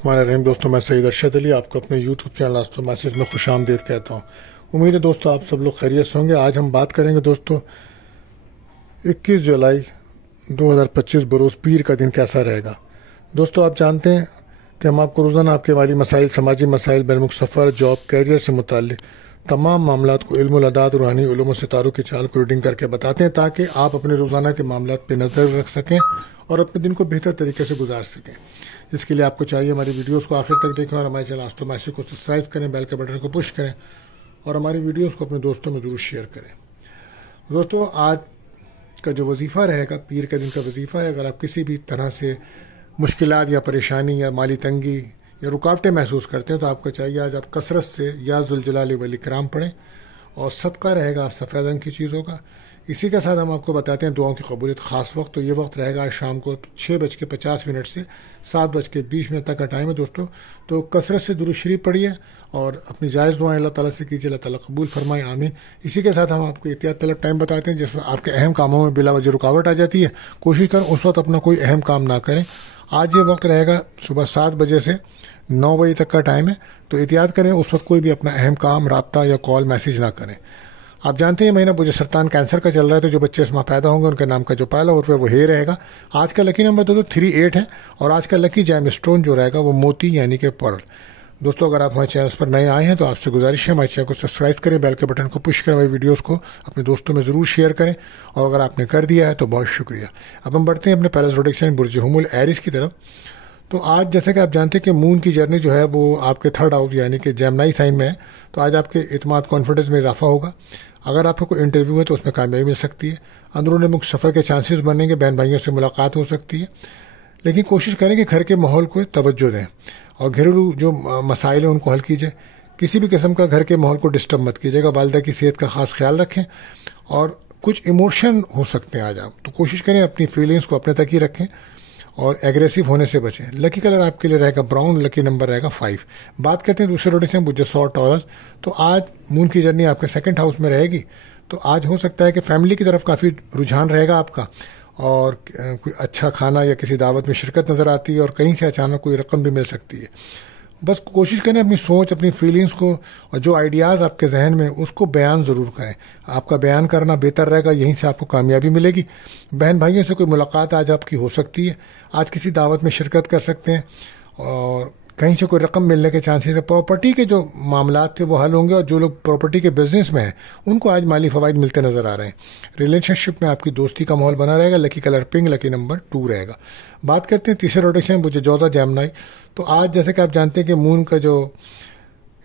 ہمارے رحیم دوستوں، میں سعید ارشد علی آپ کو اپنے یوٹیوب چینل آستو میسیج میں خوش آمدید کہتا ہوں۔ امید ہے دوستوں آپ سب لوگ خیریت سے ہوں گے۔ آج ہم بات کریں گے دوستوں 21 جولائی 2025 بروز پیر کا دن کیسا رہے گا۔ دوستوں آپ جانتے ہیں کہ ہم آپ کو روزانہ آپ کے مالی مسائل، سماجی مسائل، بین الملک سفر، جاب، کیریئر سے متعلق تمام معاملات کو علم الاداد، روحانی علوم و ستاروں کی چال کو ریڈنگ کر کے بتاتے ہیں تاکہ آپ اپنے روزانہ کے معاملات پہ نظر رکھ سکیں اور اپنے دن کو بہتر طریقے سے گزار سکیں۔ اس کے لیے آپ کو چاہیے ہماری ویڈیوز کو آخر تک دیکھیں اور ہمارے چینل آستو میسیج کو سبسکرائب کریں، بیل کے بٹن کو پش کریں اور ہماری ویڈیوز کو اپنے دوستوں میں ضرور شیئر کریں۔ دوستوں آج کا جو وظیفہ رہے گا، پیر کے دن کا وظیفہ ہے، اگر آپ کسی بھی طرح سے مشکلات یا پریشانی یا مالی تنگی یا رکاوٹیں محسوس کرتے ہیں تو آپ کو چاہیے آج آپ کثرت سے یا ذوالجلال والاکرام پڑھیں اور صدقہ رہے گا سفید رنگ کی چیزوں کا۔ اسی کے ساتھ ہم آپ کو بتاتے ہیں دعاؤں کی قبولیت خاص وقت، تو یہ وقت رہے گا آج شام کو 6:50 سے 7:20 تک کا ٹائم ہے دوستوں۔ تو کثرت سے درود شریف پڑھیے اور اپنی جائز دعائیں اللہ تعالیٰ سے کیجیے، اللہ تعالیٰ قبول فرمائے، آمین۔ اسی کے ساتھ ہم آپ کو احتیاط طلب ٹائم بتاتے ہیں جس میں آپ کے اہم کاموں میں بلا وجہ رکاوٹ آ جاتی ہے، کوشش کریں اس وقت اپنا کوئی اہم کام نہ کریں۔ آج یہ وقت رہے گا صبح 7 بجے سے 9 بجے تک کا ٹائم ہے، تو احتیاط کریں اس وقت کوئی بھی اپنا اہم کام، رابطہ یا کال میسیج نہ کریں۔ آپ جانتے ہیں مہینہ مجھے سرطان کینسر کا چل رہا ہے، تو جو بچے اس ماہ پیدا ہوں گے ان کے نام کا جو پہلا حرف ہے وہ ہے رہے گا۔ آج کا لکی نمبر 38 ہے اور آج کا لکی جیم اسٹون جو رہے گا وہ موتی یعنی کہ پرل۔ دوستوں اگر آپ ہمارے چینل پر نئے آئے ہیں تو آپ سے گزارش ہے ہمارے چینل کو سبسکرائب کریں، بیل کے بٹن کو پش کریں، ہماری ویڈیوز کو اپنے دوستوں میں ضرور شیئر کریں، اور اگر آپ نے کر دیا ہے تو بہت شکریہ۔ اب ہم بڑھتے ہیں اپنے پیلس روڈکشن برج حمل ایرس کی طرف۔ تو آج جیسے کہ آپ جانتے ہیں کہ مون کی جرنی جو ہے وہ آپ کے 3rd ہاؤس یعنی کہ جیمنائی سائن میں ہے، تو آج آپ کے اعتماد کانفیڈنس میں اضافہ ہوگا۔ اگر آپ کو کوئی انٹرویو ہے تو اس میں کامیابی مل سکتی ہے، اندرون ملک سفر کے چانسز بنیں گے، بہن بھائیوں سے ملاقات ہو سکتی ہے، لیکن کوشش کریں کہ گھر کے ماحول کو توجہ دیں اور گھریلو جو مسائل ہیں ان کو حل کیجیے۔ کسی بھی قسم کا گھر کے ماحول کو ڈسٹرب مت کیجیے گا، والدہ کی صحت کا خاص خیال رکھیں، اور کچھ ایموشن ہو سکتے ہیں آج آپ، تو کوشش کریں اپنی فیلنگس کو اپنے تک ہی رکھیں اور ایگریسو ہونے سے بچیں۔ لکی کلر آپ کے لیے رہے گا براؤن، لکی نمبر رہے گا 5۔ بات کرتے ہیں دوسرے روڈ سے برج سور ٹورس۔ تو آج مون کی جرنی آپ کے 2nd ہاؤس میں رہے گی، تو آج ہو سکتا ہے کہ فیملی کی طرف کافی رجحان رہے گا آپ کا، اور کوئی اچھا کھانا یا کسی دعوت میں شرکت نظر آتی ہے، اور کہیں سے اچانک کوئی رقم بھی مل سکتی ہے۔ بس کوشش کریں اپنی سوچ، اپنی فیلنگس کو، اور جو آئیڈیاز آپ کے ذہن میں اس کو بیان ضرور کریں۔ آپ کا بیان کرنا بہتر رہے گا، یہیں سے آپ کو کامیابی ملے گی۔ بہن بھائیوں سے کوئی ملاقات آج آپ کی ہو سکتی ہے، آج کسی دعوت میں شرکت کر سکتے ہیں، اور کہیں سے کوئی رقم ملنے کے چانسز ہیں۔ پراپرٹی کے جو معاملات تھے وہ حل ہوں گے، اور جو لوگ پراپرٹی کے بزنس میں ہیں ان کو آج مالی فوائد ملتے نظر آ رہے ہیں۔ ریلیشن شپ میں آپ کی دوستی کا ماحول بنا رہے گا، لکی کلر پنک، لکی نمبر 2 رہے گا۔ بات کرتے ہیں تیسرے روٹیشن برج جوزا جیمنائی۔ تو آج جیسے کہ آپ جانتے ہیں کہ مون کا جو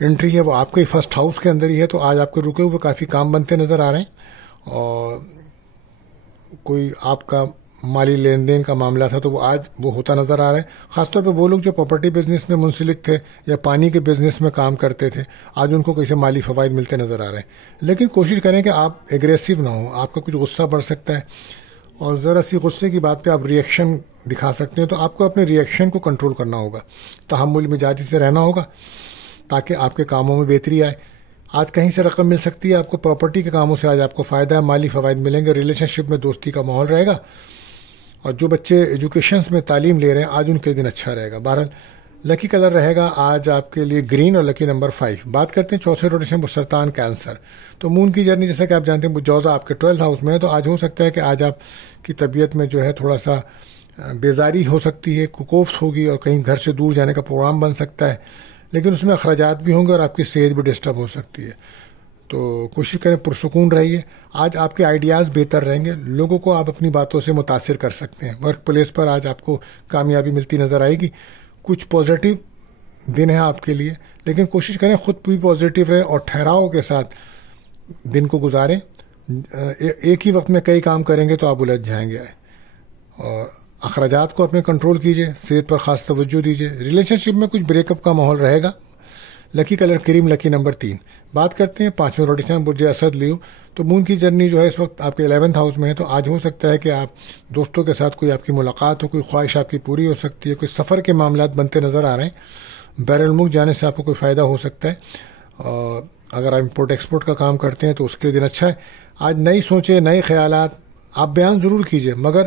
انٹری ہے وہ آپ کے 1st ہاؤس کے اندر ہی ہے، تو آج آپ کے رکے ہوئے کافی کام بنتے نظر آ رہے ہیں، اور کوئی آپ کا مالی لین دین کا معاملہ تھا تو وہ آج وہ ہوتا نظر آ رہا ہے۔ خاص طور پہ وہ لوگ جو پراپرٹی بزنس میں منسلک تھے یا پانی کے بزنس میں کام کرتے تھے، آج ان کو کیسے مالی فوائد ملتے نظر آ رہے ہیں، لیکن کوشش کریں کہ آپ ایگریسو نہ ہوں۔ آپ کا کچھ غصہ بڑھ سکتا ہے، اور ذرا سی غصے کی بات پہ آپ ریئیکشن دکھا سکتے ہیں، تو آپ کو اپنے ریئیکشن کو کنٹرول کرنا ہوگا، تحمل مزاجی سے رہنا ہوگا تاکہ آپ کے کاموں میں بہتری آئے۔ آج کہیں سے رقم مل سکتی ہے آپ کو، پراپرٹی کے کاموں سے آج آپ کو فائدہ ہے، مالی فوائد ملیں گے۔ ریلیشن شپ میں دوستی کا ماحول رہے گا، اور جو بچے ایجوکیشنس میں تعلیم لے رہے ہیں آج ان کے دن اچھا رہے گا۔ بہرحال لکی کلر رہے گا آج آپ کے لیے گرین، اور لکی نمبر 5۔ بات کرتے ہیں چوتھے روٹیشن پر سرطان کینسر۔ تو مون کی جرنی جیسا کہ آپ جانتے ہیں جوزا آپ کے 12 ہاؤس میں ہے، تو آج ہو سکتا ہے کہ آج آپ کی طبیعت میں جو ہے تھوڑا سا بیزاری ہو سکتی ہے، کوفت ہوگی، اور کہیں گھر سے دور جانے کا پروگرام بن سکتا ہے، لیکن اس میں اخراجات بھی ہوں گے اور آپ کی صحت بھی ڈسٹرب ہو سکتی ہے۔ تو کوشش کریں پرسکون رہیے، آج آپ کے آئیڈیاز بہتر رہیں گے، لوگوں کو آپ اپنی باتوں سے متاثر کر سکتے ہیں۔ ورک پلیس پر آج آپ کو کامیابی ملتی نظر آئے گی۔ کچھ پازیٹیو دن ہے آپ کے لیے، لیکن کوشش کریں خود بھی پازیٹیو رہیں اور ٹھہراؤ کے ساتھ دن کو گزاریں۔ ایک ہی وقت میں کئی کام کریں گے تو آپ الجھ جائیں گے، اور اخراجات کو اپنے کنٹرول کیجیے، صحت پر خاص توجہ دیجیے۔ ریلیشن شپ میں کچھ بریک اپ کا ماحول رہے گا، لکی کلر کریم، لکی نمبر 3۔ بات کرتے ہیں 5ویں روٹیشن برج اسد لیو۔ تو مون کی جرنی جو ہے اس وقت آپ کے 11th ہاؤس میں ہے، تو آج ہو سکتا ہے کہ آپ دوستوں کے ساتھ کوئی آپ کی ملاقات ہو، کوئی خواہش آپ کی پوری ہو سکتی ہے، کوئی سفر کے معاملات بنتے نظر آ رہے ہیں، بیرون الملک جانے سے آپ کو کوئی فائدہ ہو سکتا ہے، اور اگر آپ امپورٹ ایکسپورٹ کا کام کرتے ہیں تو اس کے دن اچھا ہے۔ آج نئی سوچیں، نئے خیالات آپ بیان ضرور کیجیے، مگر